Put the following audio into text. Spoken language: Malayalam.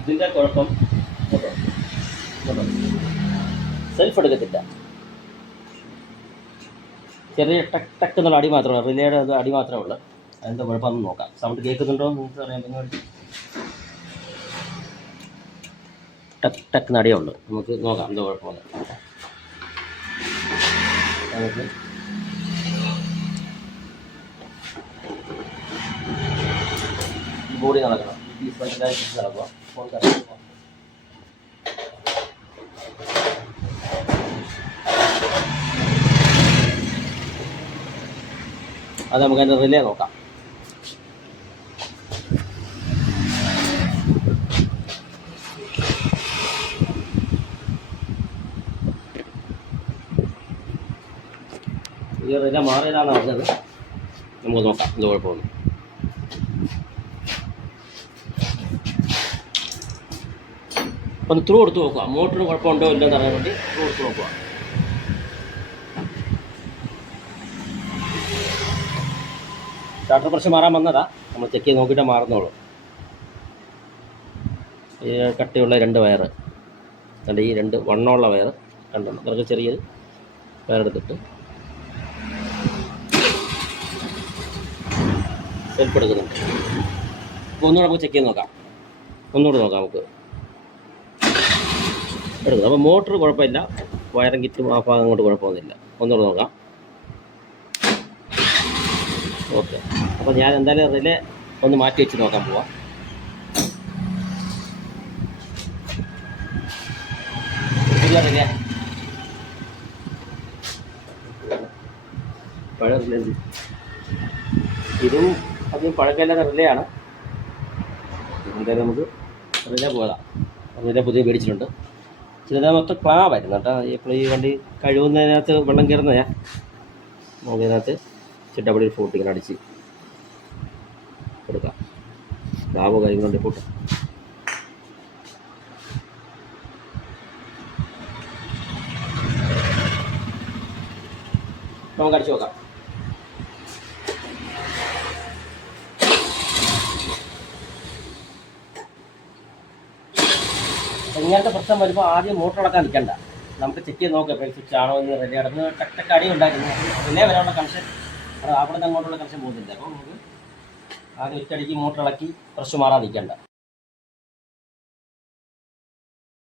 ഇതിൻ്റെ കുഴപ്പം സെൽഫ് എടുക്കത്തില്ല. ചെറിയ ടക്ക് ടക്ക് എന്നുള്ള അടി മാത്രമേ ഉള്ളൂ, റിലേയുടെ അത് അടി മാത്രമേ ഉള്ളൂ. അതിൻ്റെ കുഴപ്പമൊന്നും നോക്കാം. സൗണ്ട് കേൾക്കുന്നുണ്ടോ എന്ന് നിങ്ങൾക്ക് അറിയാൻ പറ്റുന്ന ടക്ക് ടക്ക് നടിയേ ഉള്ളൂ. നമുക്ക് നോക്കാം എന്താ കുഴപ്പമില്ല. നമുക്ക് ബോഡി നടക്കണം, നടക്കുക. ഫോൺ അത് നമുക്ക് അതിൻ്റെ റിലേ നോക്കാം. ഈ റിലേ മാറിയതാണ് പറഞ്ഞത്. നമുക്ക് നോക്കാം എന്ത് കുഴപ്പമൊന്നും. ഒന്ന് ത്രൂ കൊടുത്ത് നോക്കുക, മോട്ടറിന് കുഴപ്പമുണ്ടോ ഇല്ലെന്ന് അറിയാൻ വേണ്ടി ത്രൂ കൊടുത്ത് നോക്കുക. സ്റ്റാർട്ടർ പ്രശ്നം മാറാൻ വന്നതാ, നമ്മൾ ചെക്ക് ചെയ്ത് നോക്കിയിട്ട് മാറുന്നുള്ളൂ. ഈ കട്ടിയുള്ള 2 വയറ് അല്ല, ഈ 2 വണ്ണമുള്ള വയറ് കണ്ടോ, കുറച്ച് ചെറിയത് വയറെടുത്തിട്ട് സെൽഫ് എടുക്കുന്നുണ്ട്. അപ്പോൾ ഒന്നുകൂടെ നമുക്ക് ചെക്ക് ചെയ്ത് നോക്കാം. ഒന്നുകൂടെ നോക്കാം നമുക്ക് എടുക്കുന്നത്. അപ്പോൾ മോട്ടർ കുഴപ്പമില്ല, വയറും കിറ്റും ആ ഭാഗം കൊണ്ട് കുഴപ്പമൊന്നുമില്ല. ഒന്നുകൂടെ നോക്കാം. ഓക്കെ, അപ്പോൾ ഞാൻ എന്തായാലും റിലേ ഒന്ന് മാറ്റി വെച്ച് നോക്കാൻ പോവാം. പുതിയ റിലേ, പഴയ റിലേ, ഇതും അധികം പഴക്കമില്ലാത്ത റിലേ ആണ്. എന്തായാലും നമുക്ക് റിലേ പോകാം. റിലേ പുതിയ മേടിച്ചിട്ടുണ്ട്. ചിലത് മൊത്തം ക്ലാവായിരുന്നു കേട്ടോ. ഇപ്പോൾ ഈ വണ്ടി കഴുകുന്നതിനകത്ത് വെള്ളം കയറുന്നതാ. നമുക്കിതിനകത്ത് WD-40 ഇങ്ങനെ അടിച്ച് കൊടുക്കാം. ലാഭോ കാര്യങ്ങളുണ്ട് കൂട്ടം. നമുക്ക് അടിച്ച് നോക്കാം. ഇങ്ങനത്തെ പ്രശ്നം വരുമ്പോൾ ആദ്യം മോട്ടർ അടക്കാൻ നിൽക്കണ്ട, നമുക്ക് ചെക്ക് ചെയ്ത് നോക്കാം സ്വിച്ച് ആണോ എന്ന്. റിലേ അടന്ന് ടക്ക് ടക്ക് അടി ഉണ്ടാക്കുന്നു. റിലേ വരാനുള്ള കണക്ഷൻ അവിടെ നിന്ന് അങ്ങോട്ടുള്ള കണക്ഷൻ പോകുന്നില്ല. അപ്പോൾ നമുക്ക് ആദ്യം ഒറ്റയടിക്ക് മോട്ടർ ഇളക്കി പ്രശ്നം മാറാൻ നിൽക്കണ്ട.